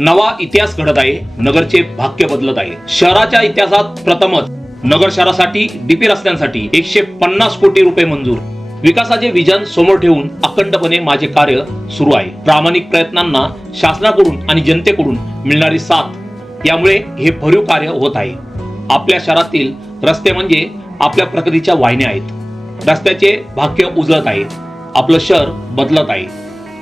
नवा इतिहास घडत आहे नगरचे भाग्य बदलत आहे. शहराच्या इतिहासात प्रथमच नगर शहरासाठी डीपी रस्त्यांसाठी एकशे पन्नास कोटी रुपये मंजूर. विकासाचे विजन समोर ठेवून अखंडपणे माझे कार्य सुरू आहे. प्रामाणिक प्रयत्नांना शासनाकडून आणि जनतेकडून मिळणारी साथ यामुळे हे भरीव कार्य होत आहे. आपल्या शहरातील रस्ते म्हणजे आपल्या प्रगतीच्या वाहिन्या आहेत. रस्त्याचे भाग्य उजळत आहे. आपलं शहर बदलत आहे.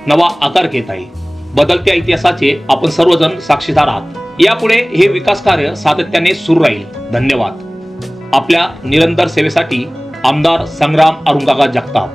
नवा आकार घेत आहे. बदलत्या इतिहासाचे आपण सर्वजण साक्षीदार आहात. यापुढे हे विकास कार्य सातत्याने सुरू राहील. धन्यवाद. आपल्या निरंतर सेवेसाठी आमदार संग्राम अरुंगागा जगताप.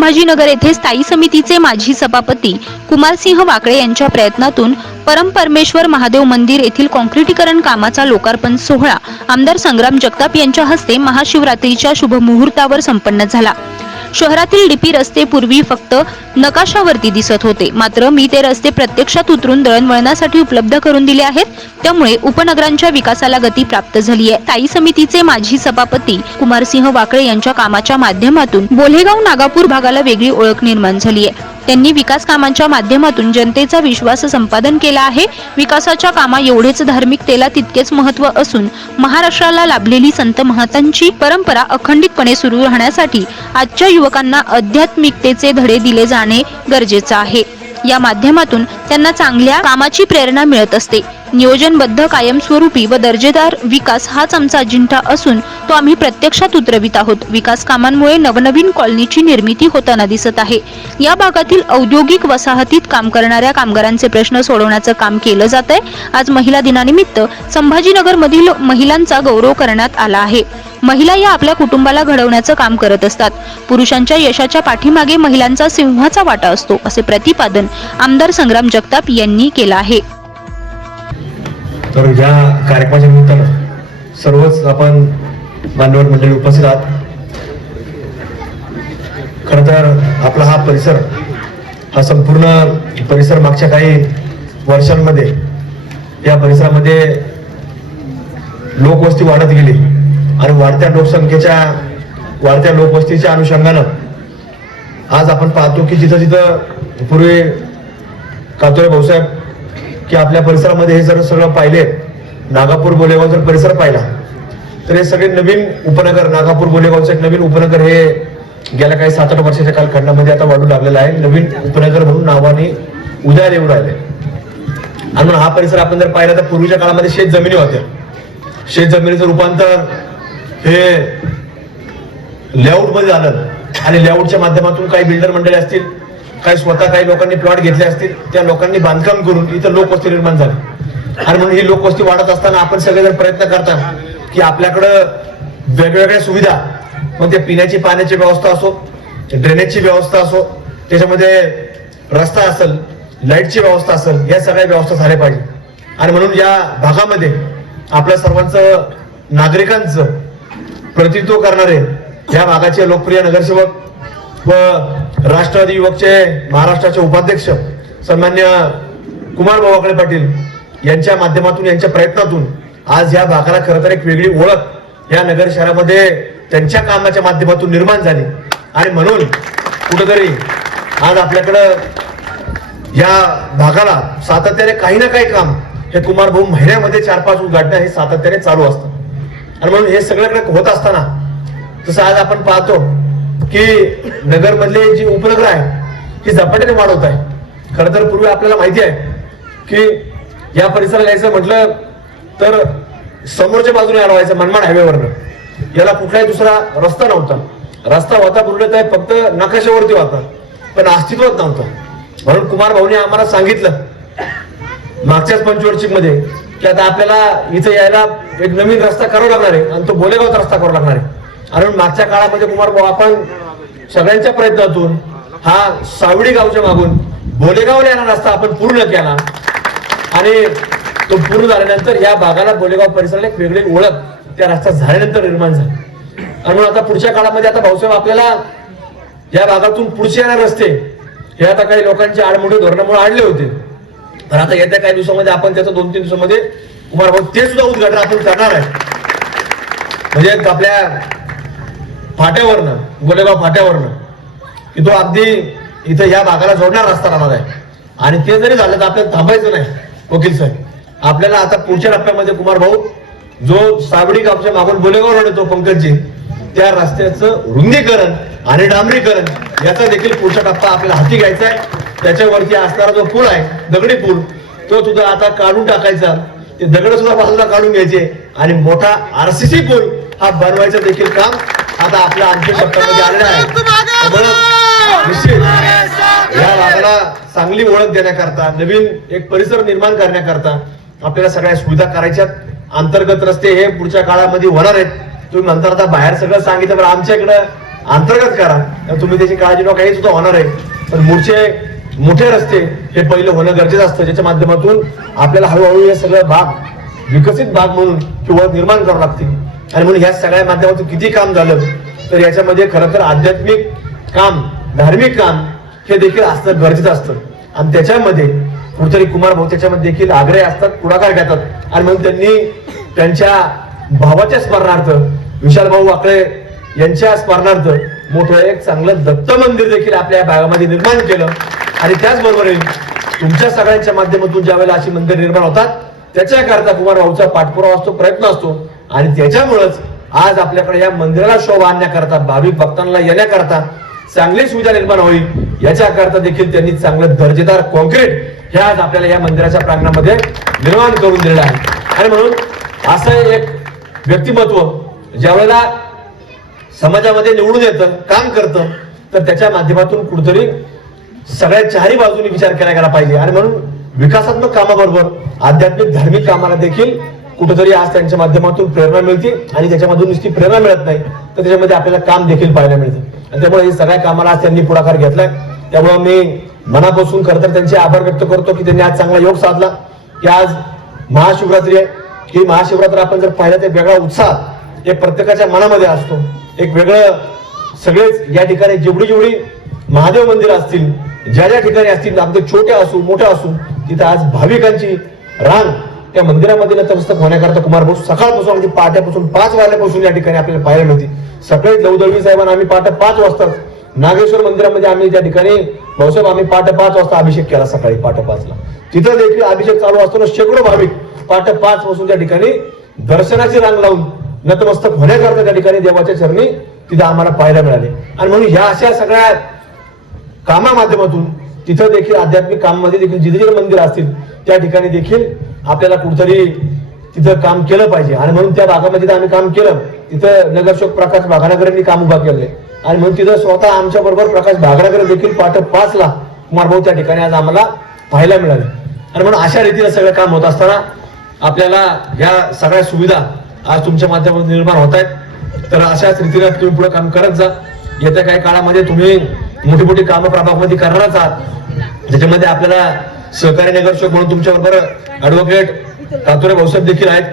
संभाजीनगर येथे स्थायी समितीचे माजी सभापती कुमारसिंह वाकळे यांच्या प्रयत्नातून परमपरमेश्वर महादेव मंदिर येथील कॉन्क्रिटीकरण कामाचा लोकार्पण सोहळा आमदार संग्राम जगताप यांच्या हस्ते महाशिवरात्रीच्या शुभ मुहूर्तावर संपन्न झाला. शहरातील डीपी रस्ते पूर्वी फक्त नकाशावरती दिसत होते. मात्र मी ते रस्ते प्रत्यक्षात उतरून दळणवळणासाठी उपलब्ध करून दिले आहेत. त्यामुळे उपनगरांच्या विकासाला गती प्राप्त झाली आहे. स्थायी समितीचे माजी सभापती कुमारसिंह वाकळे यांच्या कामाच्या माध्यमातून बोलेगाव नागापूर भागाला वेगळी ओळख निर्माण झाली आहे. त्यांनी विकास कामांच्या माध्यमातून जनतेचा विश्वास संपादन केला आहे. विकासाच्या कामा एवढेच धार्मिकतेला तितकेच महत्त्व असून महाराष्ट्राला लाभलेली संत महतांची परंपरा अखंडितपणे सुरू राहण्यासाठी आजच्या युवकांना आध्यात्मिकतेचे धडे दिले जाणे गरजेचं आहे. या माध्यमातून त्यांना चांगल्या कामाची प्रेरणा मिळत असते. नियोजनबद्ध कायमस्वरूपी व दर्जेदार विकास हाच आमचा अजिंठा असून तो आम्ही प्रत्यक्षात उतरवित आहोत. विकास कामांमुळे नवनवीन कॉलनीची निर्मिती होताना दिसत आहे. या भागातील औद्योगिक वसाहतीत काम करणाऱ्या कामगारांचे प्रश्न सोडवण्याचं काम केलं जात आहे आज महिला दिनानिमित्त संभाजीनगर मधील महिलांचा गौरव करण्यात आला आहे. महिला या आपल्या कुटुंबाला घडवण्याचं काम करत असतात. पुरुषांच्या यशाच्या पाठीमागे महिलांचा सिंहाचा वाटा असतो असे प्रतिपादन आमदार संग्राम जगताप यांनी केलं आहे. तर या कार्यक्रमाच्या निमित्तानं सर्वच आपण मान्यवर मंडळी म्हणजे उपस्थित आहात. खरं तर आपला हा परिसर हा संपूर्ण परिसर मागच्या काही वर्षांमध्ये या परिसरामध्ये लोकवस्ती वाढत गेली आणि वाढत्या लोकसंख्येच्या वाढत्या लोकवस्तीच्या अनुषंगानं आज आपण पाहतो की जिथं जिथं पूर्वी कातोळे भाऊसाहेब की आपल्या परिसरामध्ये हे जर सगळं पाहिले नागापूर बोलेगाव जर परिसर पाहिला तर हे सगळे नवीन उपनगर नागापूर गोलेगावचं एक नवीन उपनगर हे गेल्या काही सात आठ वर्षाच्या कालखंडामध्ये आता वाढू लागलेलं आहे. नवीन उपनगर म्हणून नावाने उदयाला येऊ राहिले. आणि म्हणून हा परिसर आपण जर पाहिला तर पूर्वीच्या काळामध्ये शेत जमिनी होत्या. शेत जमिनीचं रूपांतर हे लेआउटमध्ये झालं. आणि लेआउटच्या माध्यमातून काही बिल्डर मंडळी असतील काही स्वतः काही लोकांनी प्लॉट घेतले असतील त्या लोकांनी बांधकाम करून इथं लोकवस्ती निर्माण झाली. आणि म्हणून ही लोकवस्ती वाढत असताना आपण सगळेजण प्रयत्न करतात की आपल्याकडं वेगवेगळ्या सुविधा मग ते पिण्याची पाण्याची व्यवस्था असो ड्रेनेजची व्यवस्था असो त्याच्यामध्ये रस्ता असेल लाईटची व्यवस्था असेल या सगळ्या व्यवस्था झाल्या पाहिजे. आणि म्हणून या भागामध्ये आपल्या सर्वांचं नागरिकांचं प्रतिनिधित्व करणारे या भागाचे लोकप्रिय नगरसेवक व राष्ट्रवादी युवकचे महाराष्ट्राचे उपाध्यक्ष सन्मान्य कुमार बाबाकडे पाटील यांच्या माध्यमातून यांच्या प्रयत्नातून आज या भागाला खरं तर एक वेगळी ओळख या नगर शहरामध्ये त्यांच्या कामाच्या माध्यमातून निर्माण झाली. आणि म्हणून कुठंतरी आज आपल्याकडं या भागाला सातत्याने काही ना काही काम हे कुमार भाऊ महिन्यामध्ये चार पाच उद्घाटनं हे सातत्याने चालू असतं. आणि म्हणून हे सगळ्याकडे होत असताना तसं आज आपण पाहतो की नगरमधले जी उपनगर आहे ती झपाट्याने वाढवत आहे खरं तर पूर्वी आपल्याला माहिती आहे की या परिसराला यायचं म्हटलं तर समोरच्या बाजूने अडवायचं मनमाड हायवेवरनं. याला कुठलाही दुसरा रस्ता नव्हता. रस्ता होता पूर्ण आहे फक्त नकाशावरती होता पण अस्तित्वात नव्हता. म्हणून कुमार भाऊने आम्हाला सांगितलं मागच्याच पंचवर्षिकमध्ये की आता आपल्याला इथं यायला एक नवीन रस्ता करावा लागणार आहे आणि तो बोलेगावचा रस्ता करावा लागणार आहे. आणि म्हणून मागच्या काळामध्ये कुमार भाऊ आपण सगळ्यांच्या प्रयत्नातून हा सावडी गावच्या मागून बोलेगावला येणार रस्ता आपण पूर्ण केला. आणि तो पूर्ण झाल्यानंतर या भागाला बोलेगाव परिसराला एक वेगळी ओळख त्या रस्ता झाल्यानंतर निर्माण झाली. आणि म्हणून आता पुढच्या काळामध्ये आता भाऊसाहेब आपल्याला या भागातून पुढचे येणारे रस्ते हे आता काही लोकांच्या आडमोडी धोरणामुळे आणले होते. तर आता येत्या काही दिवसामध्ये आपण त्याचं दोन तीन दिवसामध्ये कुमार भाऊ ते सुद्धा उद्घाटन आपण करणार आहे. म्हणजे आपल्या फाट्यावरनं गोलेगाव फाट्यावरनं की तो अगदी इथं या भागाला जोडणार रस्ता राहणार आहे. आणि ते जरी झालं तर आपल्याला थांबायचं नाही वकील साहेब. आपल्याला आता पुढच्या टप्प्यामध्ये कुमार भाऊ जो सावडी कापच्या मागून बोलेगाव रोड येतो पंकजजी त्या रस्त्याचं रुंदीकरण आणि डांबरीकरण याचा देखील पुढचा टप्पा आपल्याला हाती घ्यायचा आहे. त्याच्यावरती असणारा जो पूल आहे दगडी पूल तो सुद्धा आता काढून टाकायचा. ते दगड सुद्धा बाजूला काढून घ्यायचे. आणि मोठा आरसीसी पूल हा बनवायचं देखील काम आता आपल्या अंतिम टप्प्यामध्ये आलेला आहे. निश्चित या भागाला चांगली ओळख देण्याकरता नवीन एक परिसर निर्माण करण्याकरता आपल्याला सगळ्या सुविधा करायच्या अंतर्गत रस्ते हे पुढच्या काळामध्ये होणार आहेत. तुम्ही म्हणता आता बाहेर सगळं सांगितलं पण आमच्या इकडं अंतर्गत करा. तर तुम्ही त्याची काळजी नका हे सुद्धा होणार आहे. पण पुढचे मोठे रस्ते हे पहिलं होणं गरजेचं असतं. ज्याच्या माध्यमातून आपल्याला हळूहळू हे सगळं भाग विकसित भाग म्हणून किंवा निर्माण करावं लागतील. आणि म्हणून ह्या सगळ्या माध्यमातून किती काम झालं तर याच्यामध्ये खरं तर आध्यात्मिक काम धार्मिक काम हे देखील असणं गरजेचं असतं. आणि त्याच्यामध्ये कुठेतरी कुमार भाऊ त्याच्यामध्ये देखील आग्रही असतात पुढाकार घेतात. आणि म्हणून त्यांनी त्यांच्या भावाच्या स्मरणार्थ विशाल भाऊ वाकळे यांच्या स्मरणार्थ मोठं एक चांगलं दत्त मंदिर देखील आपल्या भागामध्ये निर्माण केलं. आणि त्याचबरोबर तुमच्या सगळ्यांच्या माध्यमातून ज्या वेळेला अशी मंदिर निर्माण होतात त्याच्याकरता कुमार भाऊचा पाठपुरावा असतो प्रयत्न असतो. आणि त्याच्यामुळेच आज आपल्याकडे या मंदिराला शोभा आणण्याकरता भाविक भक्तांना येण्याकरता चांगली सुविधा निर्माण होईल. याच्याकरता देखील त्यांनी चांगलं दर्जेदार कॉन्क्रीट हे आज आपल्याला या मंदिराच्या प्रांगणामध्ये निर्माण करून दिलेलं आहे. आणि म्हणून असं एक व्यक्तिमत्व ज्यावेळेला समाजामध्ये निवडून येतं काम करतं तर त्याच्या माध्यमातून कुठतरी सगळ्या चारही बाजूने विचार केला गेला पाहिजे. आणि म्हणून विकासात्मक कामाबरोबर आध्यात्मिक धार्मिक कामाला देखील कुठेतरी आज त्यांच्या माध्यमातून प्रेरणा मिळते आणि त्याच्यामधून नुसती प्रेरणा मिळत नाही तर त्याच्यामध्ये आपल्याला काम देखील पाहायला मिळतं. आणि त्यामुळे हे सगळ्या कामाला आज त्यांनी पुढाकार घेतलाय. त्यामुळे मी मनापासून खरं तर त्यांचे आभार व्यक्त करतो की त्यांनी आज चांगला योग साधला. की आज महाशिवरात्री आहे. की महाशिवरात्र आपण जर पाहिलं तर वेगळा उत्साह हे प्रत्येकाच्या मनामध्ये असतो. एक वेगळं सगळेच या ठिकाणी जेवढी जेवढी महादेव मंदिर असतील ज्या ज्या ठिकाणी असतील अगदी छोट्या असू मोठ्या असू तिथं आज भाविकांची रांग त्या मंदिरामध्ये नतमस्तक होण्याकरता कुमार भाऊ सकाळपासून अगदी पहाट्यापासून पाच वाजल्यापासून या ठिकाणी आपल्याला पाहायला मिळते सकाळी दौदळवी साहेबांना आम्ही पहाटे पाच वाजताच नागेश्वर मंदिरामध्ये आम्ही त्या ठिकाणी भाऊसाहेब आम्ही पाठ पाच वाजता अभिषेक केला सकाळी पाठ पाचला. तिथं देखील अभिषेक चालू असताना शेकडो भाविक पाठ पाच पासून त्या ठिकाणी दर्शनाची रांग लावून नतमस्तक होण्याकरता त्या ठिकाणी देवाच्या चरणी तिथं आम्हाला पाहायला मिळाले. आणि म्हणून ह्या अशा सगळ्या कामा माध्यमातून तिथं देखील आध्यात्मिक कामामध्ये देखील जिथे जिथे मंदिर असतील त्या ठिकाणी देखील आपल्याला कुठतरी तिथं काम केलं पाहिजे. आणि म्हणून त्या भागामध्ये आम्ही काम केलं. तिथं नगरशोक प्रकाश भागानगरांनी काम उभा केलंय. आणि म्हणून तिथं स्वतः आमच्या बरोबर प्रकाश भागडाकर देखील पाठ पाचला. कुमार भाऊ त्या ठिकाणी आज आम्हाला पाहायला मिळाले. आणि म्हणून अशा रीतीनं सगळं काम होत असताना आपल्याला या सगळ्या सुविधा आज तुमच्या माध्यमातून निर्माण होत आहेत. तर अशाच रीतीनं तुम्ही पुढे काम करत जा. येत्या काही काळामध्ये तुम्ही मोठी मोठी कामं प्रभागमध्ये करणारच आहात. ज्याच्यामध्ये आपल्याला सहकारी नगरसेवक म्हणून तुमच्या बरोबर ऍडव्होकेट कातोरे भाऊसाहेब देखील आहेत.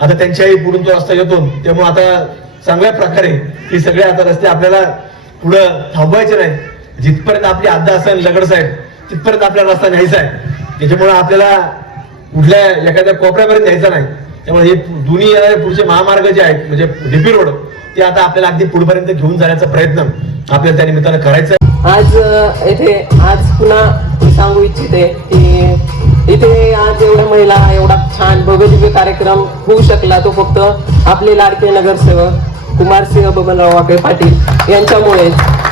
आता त्यांच्याही पुढून तो रस्ता येतो. त्यामुळे आता चांगल्या प्रकारे ही सगळे आता रस्ते आपल्याला पुढं थांबवायचे नाही जिथपर्यंत आपली आद्या असेल लगड साहेब तिथपर्यंत आपल्याला रस्ता न्यायचा आहे. त्याच्यामुळे आपल्याला कुठल्या एखाद्या कोपऱ्यापर्यंत न्यायचा नाही. त्यामुळे हे दोन्ही येणारे पुढचे महामार्ग जे आहेत म्हणजे डीपी रोड ते आता आपल्याला अगदी पुढपर्यंत घेऊन जाण्याचा प्रयत्न आपल्याला त्या निमित्तानं करायचा आहे. आज येथे आज पुन्हा सांगू इच्छिते की इथे आज एवढ्या महिला एवढा छान भव्यदिव्य कार्यक्रम होऊ शकला तो फक्त आपले लाडके नगरसेवक कुमारसिंह बबनराव वाकळे पाटील यांच्यामुळे.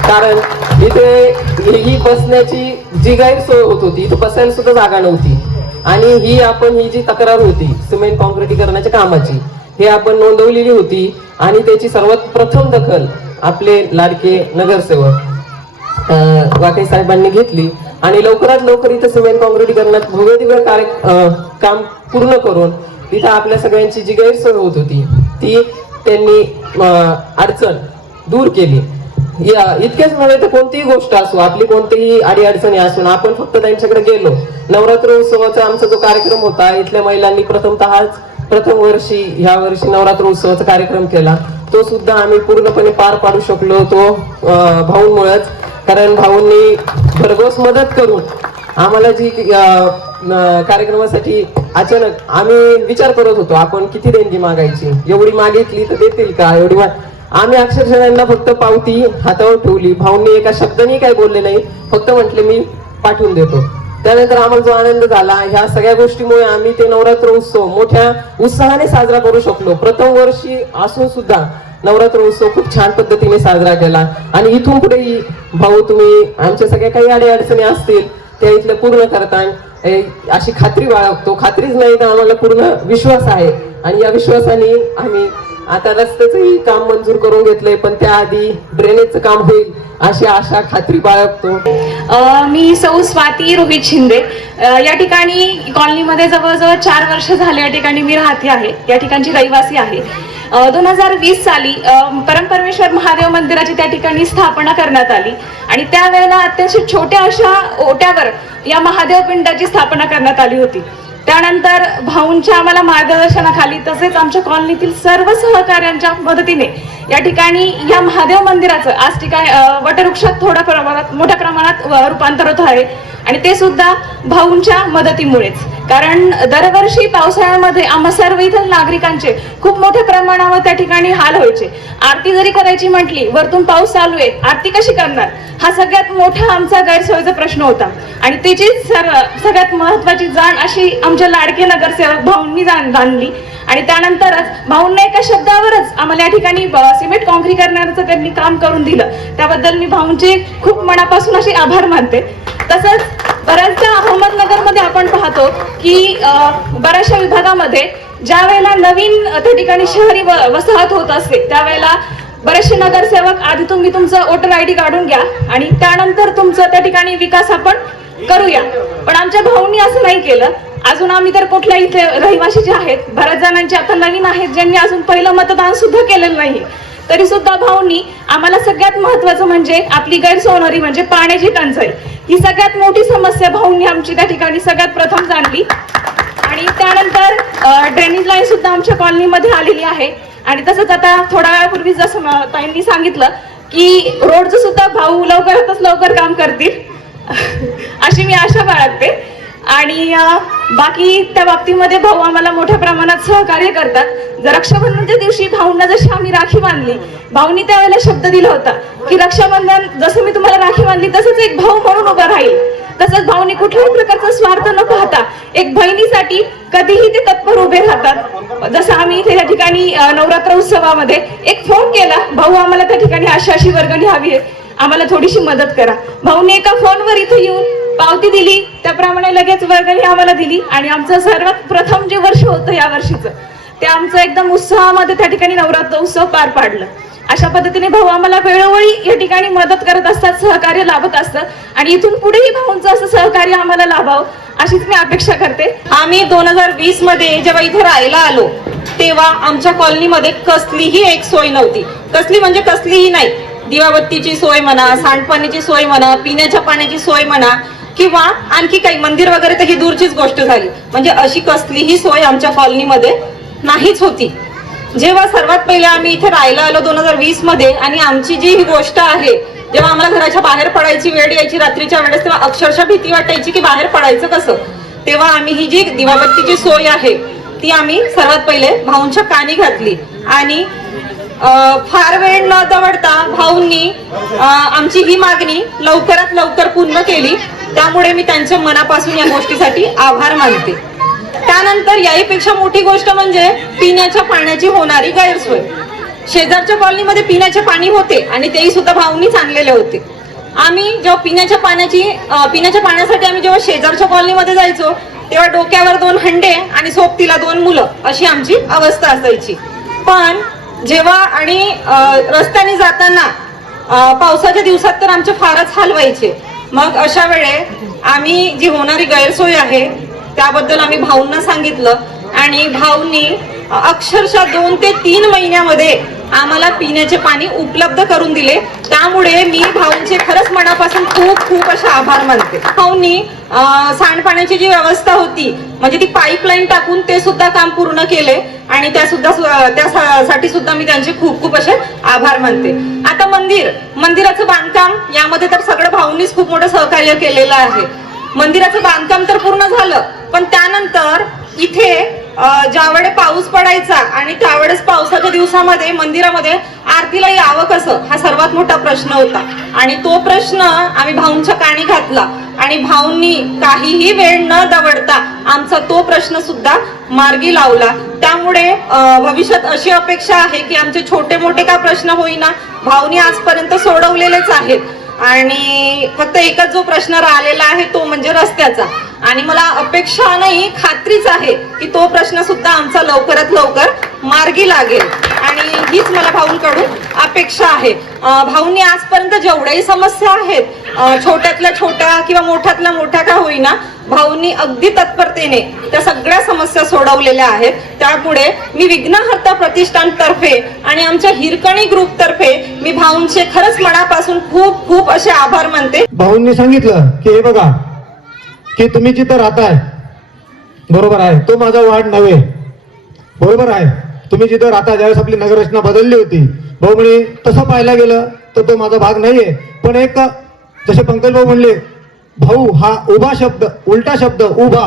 कारण इथे ही बसण्याची जी गैरसोय होत होती इथे बसायला सुद्धा जागा नव्हती. आणि ही आपण ही जी तक्रार होती सिमेंट कॉन्क्रिटीकरणाच्या कामाची हे आपण नोंदवलेली होती. आणि त्याची सर्वात प्रथम दखल आपले लाडके नगरसेवक अं, साहेबांनी घेतली. आणि लवकरात लवकर इथं सिमेंट कॉन्क्रिटीकरणात भव्य दिव्य कार्य काम पूर्ण करून तिथं आपल्या सगळ्यांची जी गैरसोय होत होती ती त्यांनी अडचण दूर केली. या इतकेच नव्हे तर कोणतीही गोष्ट असो आपली कोणतीही अडीअडचणी असून आपण फक्त त्यांच्याकडे गेलो. नवरात्र उत्सवाचा आमचा जो कार्यक्रम होता इथल्या महिलांनी प्रथमतःच प्रथम वर्षी ह्या वर्षी नवरात्र उत्सवाचा कार्यक्रम केला. तो सुद्धा आम्ही पूर्णपणे पार पाडू शकलो तो भाऊंमुळेच. कारण भाऊंनी भरघोस मदत करून आम्हाला जी कार्यक्रमासाठी अचानक आम्ही विचार करत होतो आपण किती देणगी मागायची? एवढी मागितली तर देतील का? एवढी आम्ही अक्षरशः यांना फक्त पावती हातावर ठेवली. भाऊंनी एका शब्दाने काही बोलले नाही. फक्त म्हटले मी पाठवून देतो. त्यानंतर आम्हाला जो आनंद झाला ह्या सगळ्या गोष्टीमुळे आम्ही ते नवरात्र उत्सव मोठ्या उत्साहाने साजरा करू शकलो. प्रथम वर्षी असून सुद्धा नवरात्र उत्सव खूप छान पद्धतीने साजरा केला. आणि इथून पुढेही भाऊ तुम्ही आमच्या सगळ्या काही अडी अडचणी असतील त्या इथलं पूर्ण करता अशी खात्री बाळगतो. खात्रीच नाही तर आम्हाला पूर्ण विश्वास आहे. आणि या विश्वासाने आम्ही आता रस्त्याचंही काम मंजूर करून घेतलंय पण त्याआधी ड्रेनेजचं काम होईल अशी आशा खात्री बाळगतो. मी सौ स्वाती रोहित शिंदे. या ठिकाणी कॉलनीमध्ये जवळजवळ चार वर्ष झाले या ठिकाणी मी राहते आहे. या ठिकाणची रहिवासी आहे. दोन हजार वीस साली परमपरमेश्वर महादेव मंदिराची त्या ठिकाणी स्थापना करण्यात आली. आणि त्यावेळेला अत्यंत छोट्या अशा ओट्यावर या महादेव पिंडाची स्थापना करण्यात आली होती. त्यानंतर भाऊंच्या आम्हाला मार्गदर्शनाखाली तसेच आमच्या कॉलनीतील सर्व सहकाऱ्यांच्या मदतीने या ठिकाणी या महादेव मंदिराचं आज ठिकाणी वटवृक्षात थोड्या प्रमाणात मोठ्या प्रमाणात रूपांतर होत आहे. आणि ते सुद्धा भाऊंच्या मदतीमुळेच. कारण दरवर्षी पावसाळ्यामध्ये आम्हा सर्व इथं नागरिकांचे खूप मोठ्या प्रमाणावर त्या ठिकाणी हाल व्हायचे. आरती जरी करायची म्हटली वरतून पाऊस चालू आहे आरती कशी करणार? हा सगळ्यात मोठा आमचा गैरसोयीचा प्रश्न होता. आणि त्याची सर सगळ्यात महत्वाची जाण अशी आमच्या लाडके नगरसेवक भाऊंनी जाण जाणली आणि त्यानंतरच भाऊंना एका शब्दावरच आम्हाला या ठिकाणी सिमेंट कॉन्क्रीट करण्याचं त्यांनी काम करून दिलं. त्याबद्दल मी भाऊंचे खूप मनापासून असे आभार मानते. तसंच बऱ्याचदा अहमदनगरमध्ये आपण पाहतो की बऱ्याचशा विभागामध्ये ज्या वेळेला नवीन त्या ठिकाणी शहरी व- वसाहत होत असते त्यावेळेला बरेचसे नगरसेवक आधी तुम्ही तुमचं वोटर आय डी काढून घ्या आणि त्यानंतर तुमचं त्या ठिकाणी विकास आपण करूया. पण आमच्या भाऊंनी असं नाही केलं. अजून आम्ही तर कुठल्या इथे रहिवाशी जे आहेत बऱ्याच जणांचे आता नवीन आहेत ज्यांनी अजून पहिलं मतदान सुद्धा केलेलं नाही. तरी सुद्धा भाऊंनी आम्हाला सगळ्यात महत्वाचं म्हणजे आपली गैरसोय म्हणजे पाण्याची टंचाई. ही सगळ्यात मोठी समस्या भाऊंनी आमची त्या ठिकाणी सगळ्यात प्रथम जाणली. आणि त्यानंतर ड्रेनेज लाईन सुद्धा आमच्या कॉलनीमध्ये आलेली आहे. आणि तसंच आता थोड्या वेळापूर्वी जसं ताईंनी सांगितलं की रोडचं सुद्धा भाऊ लवकरातच लवकर काम करतील. अशी मी आशा बाळगते. आणि बाकी त्या बाबतीमध्ये भाऊ आम्हाला मोठ्या प्रमाणात सहकार्य करतात. जर रक्षाबंधनच्या दिवशी भाऊंना जशी आम्ही राखी बांधली भाऊनी त्यावेळेला शब्द दिला होता की रक्षाबंधन जसं मी तुम्हाला राखी बांधली तसंच एक भाऊ म्हणून उभा राहील. तसंच भाऊनी कुठल्याही प्रकारचा स्वार्थ न पाहता एक बहिणीसाठी कधीही ते तत्पर उभे राहतात. जसं आम्ही इथे त्या ठिकाणी नवरात्र उत्सवामध्ये एक फोन केला भाऊ आम्हाला त्या ठिकाणी अशी अशी वर्गणी हवी आहे. आम्हाला थोडीशी मदत करा. भाऊने एका फोनवर इथे येऊन पावती दिली त्याप्रमाणे लगेच वर्गणी आम्हाला दिली आणि आमचं सर्वात प्रथम जे वर्ष होतं या वर्षीचं ते आमचं एकदम उत्साहामध्ये त्या ठिकाणी नवरात्र उत्सव पार पाडलं. अशा पद्धतीने भाऊ आम्हाला वेळोवेळी या ठिकाणी मदत करत असतात सहकार्य लाभत असतं आणि इथून पुढेही भाऊंचं असं सहकार्य आम्हाला लाभावं अशीच मी अपेक्षा करते. आम्ही दोन हजार वीसमध्ये जेव्हा इथे राहायला आलो तेव्हा आमच्या कॉलनीमध्ये कसलीही एक सोय नव्हती. कसली म्हणजे कसलीही नाही. दिवाबत्तीची सोय म्हणा सांडपाणीची सोय म्हणा पिण्याच्या पाण्याची सोय म्हणा किंवा आणखी काही मंदिर वगैरे तर ही दूरचीच गोष्ट झाली. म्हणजे अशी कसलीही सोय आमच्या कॉलनीमध्ये नाहीच होती. जेव्हा सर्वात पहिले आम्ही इथे राहायला आलो दोन हजार वीसमध्ये आणि आमची जी ही गोष्ट आहे जेव्हा आम्हाला घराच्या बाहेर पडायची वेळ यायची रात्रीच्या वेळेस तेव्हा अक्षरशः भीती वाटायची की बाहेर पडायचं कसं? तेव्हा आम्ही ही जी दिवाबत्तीची सोय आहे ती आम्ही सर्वात पहिले भाऊंच्या कानी घातली. आणि फार वेळ न दवडता भाऊंनी आमची ही मागणी लवकरात लवकर पूर्ण केली. त्यामुळे मी त्यांच्या मनापासून या गोष्टीसाठी आभार मानते. त्यानंतर याहीपेक्षा मोठी गोष्ट म्हणजे पिण्याच्या पाण्याची होणारी गैरसोय. शेजारच्या कॉलनीमध्ये पिण्याचे पाणी होते आणि तेही सुद्धा भाऊंनीच आणलेले होते. आम्ही जेव्हा पिण्याच्या पाण्याची पिण्याच्या पाण्यासाठी आम्ही जेव्हा शेजारच्या कॉलनीमध्ये जायचो तेव्हा डोक्यावर दोन हंडे आणि सोबतीला दोन मुलं अशी आमची अवस्था असायची. पण जेव्हा आणि रस्त्याने जाताना पावसाच्या दिवसात तर आमचे फारच हाल व्हायचे. मग अशा वेळे आम्ही जी होणारी गैरसोय आहे त्याबद्दल आम्ही भाऊंना सांगितलं आणि भाऊंनी अक्षरशः दोन ते तीन महिन्यामध्ये आम्हाला पिण्याचे पाणी उपलब्ध करून दिले. त्यामुळे मी भाऊंचे खरंच मनापासून खूप खूप असे आभार मानते. भाऊंनी सांडपाण्याची जी व्यवस्था होती म्हणजे ती पाईपलाईन टाकून ते सुद्धा काम पूर्ण केले आणि त्या सुद्धा त्यासाठी सुद्धा मी त्यांचे खूप खूप असे आभार मानते. आता मंदिर मंदिराचं बांधकाम यामध्ये तर सगळं भाऊंनीच खूप मोठं सहकार्य केलेलं आहे. मंदिराचं बांधकाम तर पूर्ण झालं पण त्यानंतर इथे ज्यावेळे पाऊस पडायचा आणि त्यावेळेस पावसाच्या दिवसामध्ये मंदिरामध्ये आरतीला यावं कसं? हा सर्वात मोठा प्रश्न होता. आणि तो प्रश्न आम्ही भाऊंच्या काणी घातला. आणि भाऊंनी काहीही वेळ न दवडता आमचा तो प्रश्न सुद्धा मार्गी लावला. त्यामुळे भविष्यात अशी अपेक्षा आहे की आमचे छोटे मोठे का प्रश्न होईना? भाऊनी आजपर्यंत सोडवलेलेच आहेत. आणि फक्त एकच जो प्रश्न राहिलेला आहे तो म्हणजे रस्त्याचा. आणि मला अपेक्षा नाही खात्रीच आहे की तो प्रश्न सुद्धा आमचा लवकरात लवकर मार्गी लागेल. आणि हीच मला भाऊंकडून अपेक्षा आहे. भाऊंनी आजपर्यंत जेवढ्याही समस्या आहेत छोट्यातल्या छोट्या किंवा मोठ्यातल्या मोठ्या का होईना भाऊंनी अगदी तत्परतेने त्या सगळ्या समस्या सोडवलेल्या आहेत. त्यामुळे मी विघ्नहर्ता प्रतिष्ठानतर्फे आणि आमच्या हिरकणी ग्रुपतर्फे मी भाऊंचे खरंच मनापासून खूप खूप असे आभार मानते. भाऊंनी सांगितलं की हे बघा की तुम्ही जिथं राहताय बरोबर आहे. तो माझा वार्ड नव्हे. बरोबर आहे. तुम्ही जिथं राहता ज्यावेळेस आपली नगररचना बदलली होती भाऊ म्हणे तसं पाहायला गेलं तर तो माझा भाग नाहीये. पण एक जसे पंकज भाऊ म्हणले भाऊ हा उभा शब्द उलटा शब्द उभा.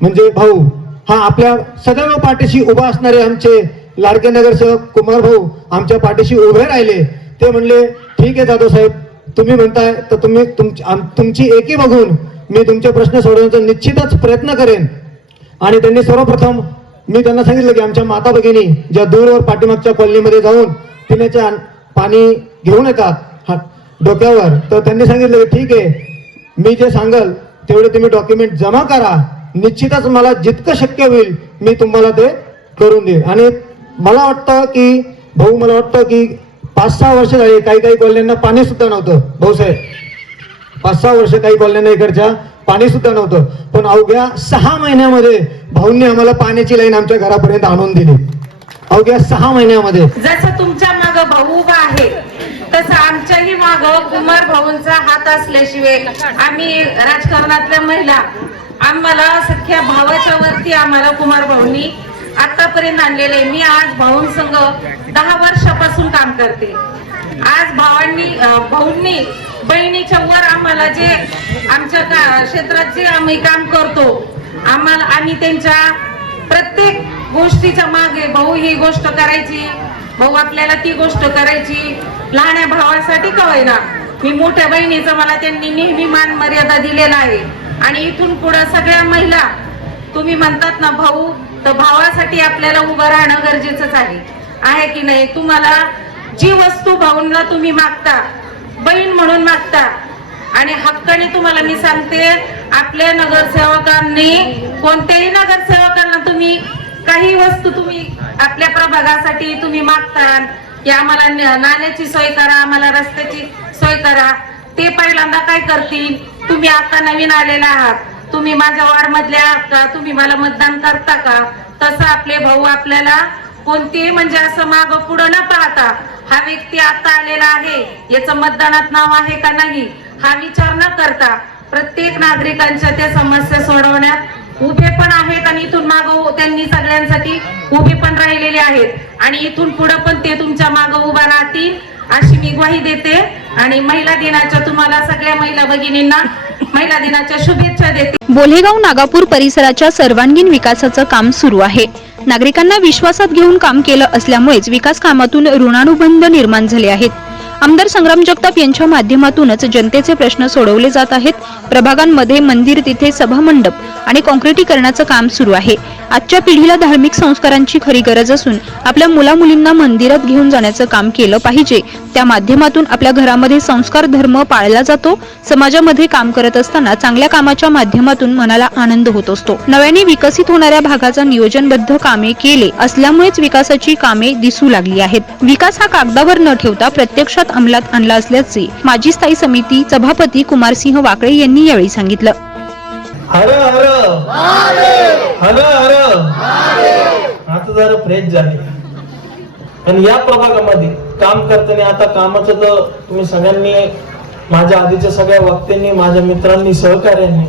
म्हणजे भाऊ हा आपल्या सदैव पाठीशी उभा असणारे आमचे लाडके नगरसेवक कुमार भाऊ आमच्या पाठीशी उभे राहिले. ते म्हणले ठीक आहे जाधव साहेब. तुम्ही म्हणताय तर तुम्ही तुमची तुमची एकी बघून मी तुमचे प्रश्न सोडवण्याचा निश्चितच प्रयत्न करेन. आणि त्यांनी सर्वप्रथम मी त्यांना सांगितलं की आमच्या माता भगिनी ज्या दूरवर पाठीमागच्या कॉलनीमध्ये जाऊन पिण्याच्या पाणी घेऊन येतात डोक्यावर. तर त्यांनी सांगितलं की ठीक आहे मी जे सांगल तेवढे तुम्ही डॉक्युमेंट जमा करा. निश्चितच मला जितकं शक्य होईल मी तुम्हाला ते करून देईल आणि मला वाटतं की भाऊ मला वाटतं की पाच सहा वर्ष झाली काही काही कॉलन्यांना पाणी सुद्धा नव्हतं. भाऊसाहेब. पाच सहा वर्ष काही कॉलन्यांना इकडच्या पाणी सुद्धा नव्हतं. पण अवघ्या सहा महिन्यामध्ये भाऊंनी आम्हाला पाण्याची लाईन आमच्या घरापर्यंत आणून दिली. अवघ्या सहा महिन्यामध्ये. जसं तुमच्या माग भाऊ उभा आहे तसं आमच्याही माग कुमार भाऊंचा हात असल्याशिवाय आम्ही राजकारणातल्या महिला आम्हाला सख्या भावाच्या वरती आम्हाला कुमार भाऊंनी आतापर्यंत आणलेले मी आज भाऊंसंग दहा वर्षापासून काम करते. आज भावांनी भाऊंनी बहिणीच्या वर आम्हाला जे आमच्या का- क्षेत्रात जे आम्ही काम करतो आम्हाला आम्ही त्यांच्या प्रत्येक गोष्टीच्या मागे भाऊ ही गोष्ट करायची भाऊ आपल्याला ती गोष्ट करायची लहान्या भावासाठी कळेना मी मोठ्या बहिणीचा मला त्यांनी नेहमी मान मर्यादा दिलेला आहे. आणि इथून पुढे सगळ्या महिला तुम्ही म्हणतात ना भाऊ तर भावासाठी आपल्याला उभं राहणं गरजेचंच आहे. आहे की नाही? तुम्हाला जी वस्तू भाऊंना तुम्ही मागता बहीण म्हणून मागता आणि हक्काने तुम्हाला मी सांगते आपल्या नगरसेवकांनी कोणत्याही नगरसेवकांना तुम्ही काही वस्तू तुम्ही आपल्या प्रभागासाठी तुम्ही मागता की आम्हाला न- नाल्याची सोय करा आम्हाला रस्त्याची सोय करा. ते पहिल्यांदा काय करतील? तुम्ही आता नवीन आलेला आहात. तुम्ही माझ्या वार्ड मधल्या आहात का? तुम्ही मला मतदान करता का? तसं आपले भाऊ आपल्याला कोणतेही म्हणजे असं माग पुढं न पाहता हा व्यक्ती आता आलेला आहे. याचं मतदानात नाव आहे का नाही हा विचार न करता प्रत्येक नागरिकांच्या त्या समस्या सोडवण्यात उभे पण आहेत आणि इथून माग त्यांनी सगळ्यांसाठी उभे पण राहिलेले आहेत. आणि इथून पुढे पण ते तुमच्या माग उभा राहतील. अशी मी ग्वाही देते आणि महिला दिनाच्या तुम्हाला सगळ्या महिला भगिनींना महिला दिनाच्या शुभेच्छा देते. बोलेगाव नागापूर परिसराच्या सर्वांगीण विकासाचं काम सुरू आहे. नागरिकांना विश्वासात घेऊन काम केलं असल्यामुळेच विकास कामातून ऋणानुबंध निर्माण झाले आहेत. आमदार संग्राम जगताप यांच्या माध्यमातूनच जनतेचे प्रश्न सोडवले जात आहेत. प्रभागांमध्ये मंदिर तिथे सभामंडप आणि कॉन्क्रिटीकरणाचं काम सुरू आहे. आजच्या पिढीला धार्मिक संस्कारांची खरी गरज असून आपल्या मुलामुलींना मंदिरात घेऊन जाण्याचं काम केलं पाहिजे. त्या माध्यमातून आपल्या घरामध्ये संस्कार धर्म पाळला जातो. समाजामध्ये काम करत असताना चांगल्या कामाच्या माध्यमातून मनाला आनंद होत असतो. नव्याने विकसित होणाऱ्या भागाचा नियोजनबद्ध कामे केले असल्यामुळेच विकासाची कामे दिसू लागली आहेत. विकास हा कागदावर न ठेवता प्रत्यक्षात अंमलात आणला असल्याचे माजी स्थायी समिती सभापती कुमारसिंह वाकळे यांनी यावेळी सांगितलं. हर हर. हर हर. आता जरा फ्रेश झाले. आणि या प्रभागामध्ये काम करताना आता कामाचं तर तुम्ही सगळ्यांनी माझ्या आधीच्या सगळ्या वक्त्यांनी माझ्या मित्रांनी सहकार्यांनी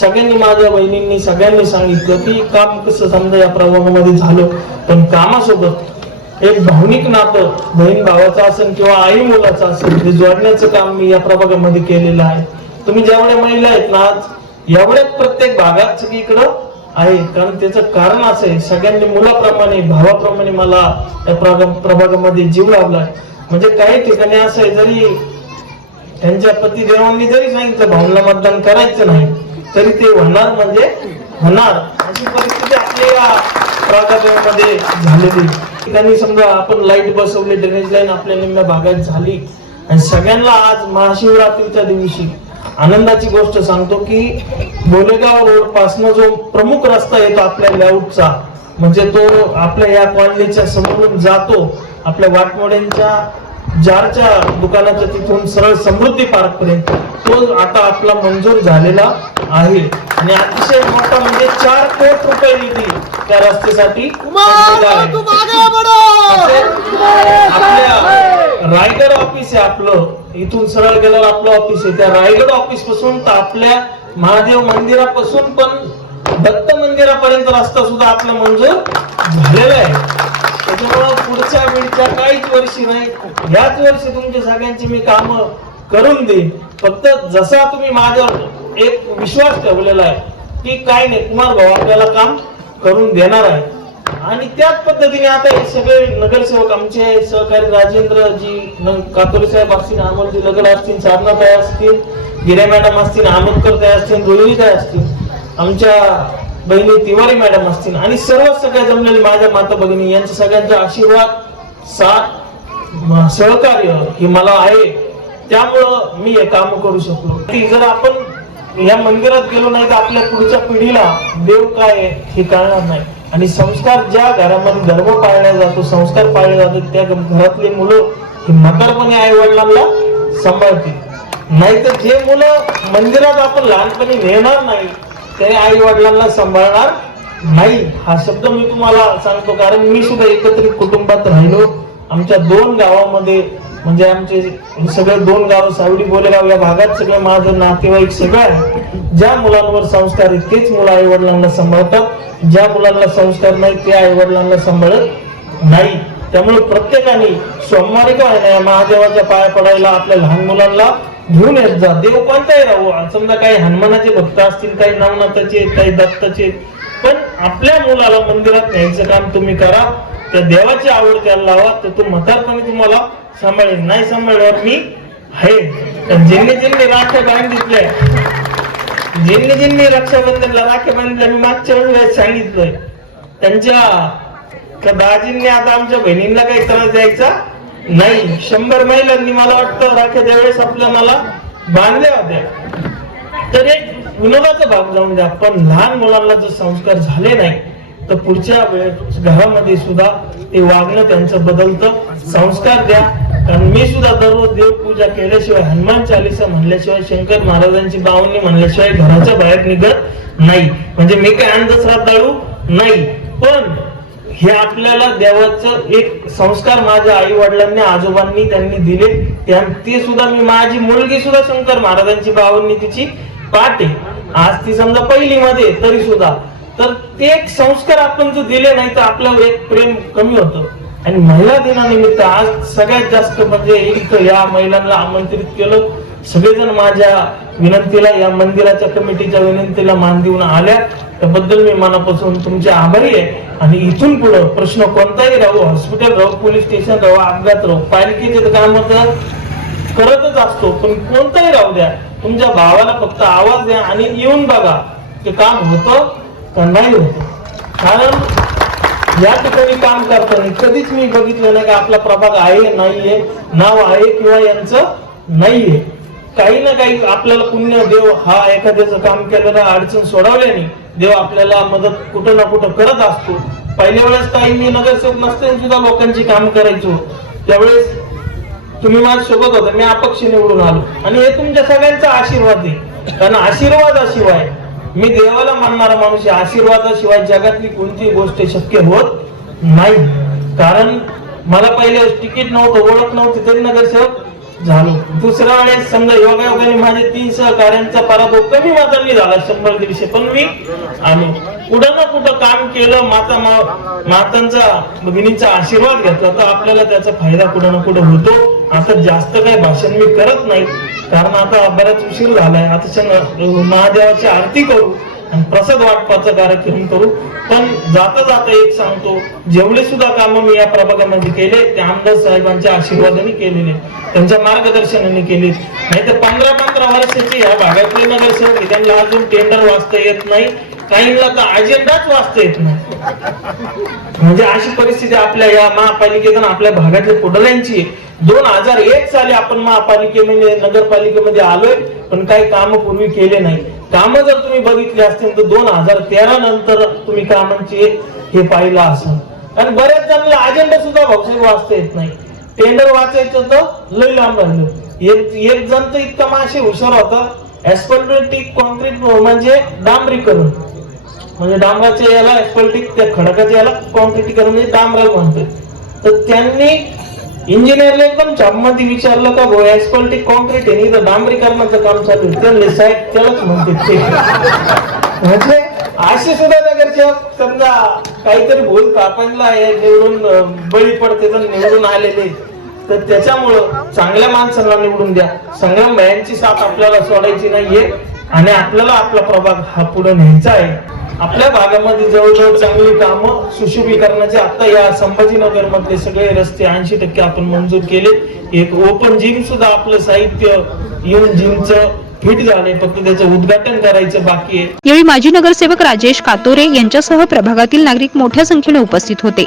सगळ्यांनी माझ्या बहिणींनी सगळ्यांनी सांगितलं की काम कसं समजा या प्रभागामध्ये झालं. पण कामासोबत एक भावनिक नातं बहीण भावाचं असेल किंवा आई मुलाचं असेल ते जोडण्याचं काम मी या प्रभागामध्ये केलेलं आहे. तुम्ही जेवढ्या महिला आहेत ना आज एवढ्याच प्रत्येक भागात सगळीकडं आहे. कारण त्याचं कारण असं आहे सगळ्यांनी मुलाप्रमाणे भावाप्रमाणे मला या प्रभागामध्ये जीव लावलाय म्हणजे काही ठिकाणी असं आहे जरी त्यांच्या पतीदेवांनी जरी सांगितलं भाऊंना मतदान करायचं नाही तरी ते होणार म्हणजे होणार. अशी परिस्थिती आपल्या या प्रभागामध्ये झालेली ठिकाणी समजा आपण लाइट बसवली ड्रेनेज लाईन आपल्या निम्म्या भागात झाली आणि सगळ्यांना आज महाशिवरात्रीच्या दिवशी आनंदाची गोष्ट सांगतो की बोलेगाव रोड पासन जो प्रमुख रस्ता येतो आपल्या लेआउटचा म्हणजे तो आपल्या या कॉलनीच्या समोरून जातो आपल्या वाटमोड्यांच्या जारच्या दुकानाच्या तिथून सरळ समृद्धी पार्क पर्यंत तो आता आपला मंजूर झालेला आहे. आणि अतिशय मोठा म्हणजे चार कोटी रुपये निधी त्या रस्त्यासाठी रायगड ऑफिस आहे आपलं. इथून सरळ गेल्यावर आपलं ऑफिस आहे. त्या रायगड ऑफिसपासून तर आपल्या महादेव मंदिरापासून पण दत्त मंदिरापर्यंत रस्ता सुद्धा आपला मंजूर झालेला आहे. त्याच्यामुळं पुढच्या वेळच्या काहीच वर्षी नाही. याच वर्षी तुमच्या सगळ्यांची मी काम करून देईन. फक्त जसा तुम्ही माझ्यावर एक विश्वास ठेवलेला आहे की काय नाही कुमार भाऊ आपल्याला काम करून देणार आहे. आणि त्याच पद्धतीने आता हे सगळे नगरसेवक आमचे सहकारी राजेंद्र जी कातोरी साहेब असतील अमोलजी लगड असतील साधना साधनाताई असतील हिरे मॅडम असतील आमोदकर ताई असतील रोहिणीताई असतील आमच्या बहिणी तिवारी मॅडम असतील आणि सर्व सगळ्या जमलेले माझ्या माता भगिनी यांचे सगळ्यांचा आशीर्वाद साथ सहकार्य हे मला आहे. त्यामुळं मी हे काम करू शकलो. ती जर आपण या मंदिरात गेलो नाही तर आपल्या पुढच्या पिढीला देव काय आहे हे कळणार नाही. आणि संस्कार ज्या घरामध्ये धर्म पाळला जातो संस्कार पाळले जातात त्या घरातली मुलं ही म्हातारपणे आई वडिलांना सांभाळतील. नाहीतर जे मुलं मंदिरात आपण लहानपणी नेणार नाही ते आई वडिलांना सांभाळणार नाही. हा शब्द मी तुम्हाला सांगतो कारण मी सुद्धा एकत्रित कुटुंबात राहिलो. आमच्या दोन गावामध्ये म्हणजे आमचे सगळे दोन गाव सावडी बोलेगाव या भागात सगळे माझं नातेवाईक सगळं आहे. ज्या मुलांवर संस्कार आहेत तेच मुलं आई वडिलांना सांभाळतात. ज्या मुलांना संस्कार नाही ते आई वडिलांना सांभाळत नाही. त्यामुळे प्रत्येकाने सोमवारी काय नाही महादेवाच्या पाया पडायला आपल्या लहान मुलांना घेऊन येत जा. देव कोणताही राहू समजा काही हनुमानाचे भक्त असतील काही नवनाथाचे काही दत्ताचे पण आपल्या मुलाला मंदिरात न्यायचं काम तुम्ही करा. त्या देवाची आवड त्याला लावा. तर तो म्हातारपणे तुम्हाला सांभाळेल नाही सांभाळल्यावर मी आहे तर ज्यांनी ज्यांनी राख्या बांधितल्या ज्यांनी ज्यांनी रक्षाबंधनला राखे बांधल्या मी मागच्या वेळेस सांगितलंय. त्यांच्या त्या दाजींनी आता आमच्या बहिणींना काही त्रास द्यायचा नाही. शंभर महिलांनी मला वाटतं राखेच्या वेळेस आपल्या मला बांधल्या होत्या. तर एक विनोदाचा भाग जाऊन द्या पण लहान मुलांना जर संस्कार झाले नाही तर पुढच्या वेळेस घरामध्ये सुद्धा ते वागणं त्यांचं बदलतं. संस्कार द्या. कारण मी सुद्धा दररोज देवपूजा केल्याशिवाय हनुमान चालिसा म्हणल्याशिवाय शंकर महाराजांची बावणी म्हणल्याशिवाय घराच्या बाहेर निघत नाही. म्हणजे मी काय अंधश्रद्धाळू नाही. पण हे आपल्याला देवाचं एक संस्कार माझ्या आई वडिलांनी आजोबांनी त्यांनी दिले. त्या- ते सुद्धा मी माझी मुलगी सुद्धा शंकर महाराजांची बावन्नी तिची पाहते आज ती समजा पहिली मध्ये तरी सुद्धा. तर ते एक संस्कार आपण जर दिले नाही तर आपलं एक प्रेम कमी होतं. आणि महिला दिनानिमित्त आज सगळ्यात जास्त म्हणजे एक या महिलांना आमंत्रित केलं. सगळेजण माझ्या विनंतीला या मंदिराच्या कमिटीच्या विनंतीला मान देऊन आल्या. त्याबद्दल मी मनापासून तुमचे आभारी आहे. आणि इथून पुढे प्रश्न कोणताही राहू हॉस्पिटल राहू पोलीस स्टेशन राहू अपघात राहू पालिकेचे काम तर करतच असतो पण कोणताही राहू द्या. तुमच्या भावाला फक्त आवाज द्या आणि येऊन बघा. ते काम होतं का नाही होत? कारण या ठिकाणी काम करताना कधीच मी बघितलं नाही की आपला प्रभाग आहे नाहीये नाव आहे किंवा यांचं नाहीये. काही ना काही आपल्याला पुण्य देव हा एखाद्याचं काम केलेलं अडचण सोडवल्याने देव आपल्याला मदत कुठं ना कुठं करत असतो. पहिल्या वेळेस काही मी नगरसेवक नसताना सुद्धा लोकांची काम करायचो. त्यावेळेस तुम्ही माझ्या सोबत होता मी अपक्ष निवडून आलो. आणि हे तुमच्या सगळ्यांचा आशीर्वाद आहे. कारण आशीर्वादाशिवाय मी देवाला मानणारा माणूस आहे आशीर्वादाशिवाय जगातली कोणतीही गोष्ट शक्य होत नाही. कारण मला पहिले तिकीट नव्हतं ओळख नव्हती तरी नगरसेवक झालो. दुसऱ्या वेळेस समजा योगायोगाने माझे तीन सहकार्यांचा पराभव कमी मतांनी झाला शंभर दीडशे पण मी आलो कुठं ना कुठं काम केलं माता मातांचा भगिनीचा आशीर्वाद घेतला तर आपल्याला त्याचा फायदा कुठं ना कुठं होतो. आता जास्त काही भाषण मी करत नाही कारण आता बराच उशीर झालाय. आता महादेवाची आरती करू. प्रसाद वाटपाचा कार्यक्रम करू. पण जाता जाता एक सांगतो जेवढे सुद्धा कामं मी या प्रभागामध्ये केले ते आमदार साहेबांच्या आशीर्वादाने केलेले त्यांच्या मार्गदर्शनाने केले नाही तर पंधरा पंधरा वर्षाचे या भागातले नगरसेवक त्यांना अजून टेंडर वाचता येत नाही. काहींना तर अजेंडाच वाचता येत नाही. म्हणजे अशी परिस्थिती आपल्या या महापालिकेतून आपल्या भागातल्या पुढाऱ्यांची आहे. दोन हजार एक साली आपण महापालिकेमध्ये नगरपालिकेमध्ये आलोय पण काही काम पूर्वी केले नाही. काम जर तुम्ही बघितली असतील तर दोन हजार तेरा नंतर तुम्ही कामांची हे पाहिलं असं आणि बऱ्याच जणांना अजेंडा सुद्धा भाऊसाहेब वाचता येत नाही. टेंडर वाचायचं तर लय लांब राहिलं. एक एक जण तर इतका माशी हुशार होता. ऍस्पल्टिक कॉन्क्रीट म्हणजे डांबरीकरण. म्हणजे डांबराच्या याला ऍस्पल्टिक त्या खडकाच्या याला कॉन्क्रीटीकरण म्हणजे डांबराल म्हणतात. तर त्यांनी इंजिनियरला एकदम छापमध्ये विचारलं का गो ऍस्पल्टिक कॉन्क्रीट आहे इथं डांबरीकरणाचं काम चालू आहे. त्यांनी साहेब त्यालाच म्हणते ते. म्हणजे असे सुद्धा नगरचे समजा काहीतरी भूल कापायला निवडून बळी पडते तर निवडून आलेले तर त्याच्यामुळं चांगल्या माणसांना निवडून द्या. सगळ्या मयांची साथ आपल्याला सोडायची नाहीये. आणि आपल्याला आपला प्रभाग हा पुढे न्यायचा आहे. आपल्या भागामध्ये जवळजवळ चांगली कामं सुशोभीकरणाचे आता या संभाजीनगर मधले सगळे रस्ते ऐंशी टक्के आपण मंजूर केले. एक ओपन जिम सुद्धा आपलं साहित्य येऊन जिमचं फिट झालंय. फक्त त्याचं उद्घाटन करायचं बाकी आहे. यावेळी माजी नगरसेवक राजेश कातोरे यांच्यासह प्रभागातील नागरिक मोठ्या संख्येने उपस्थित होते.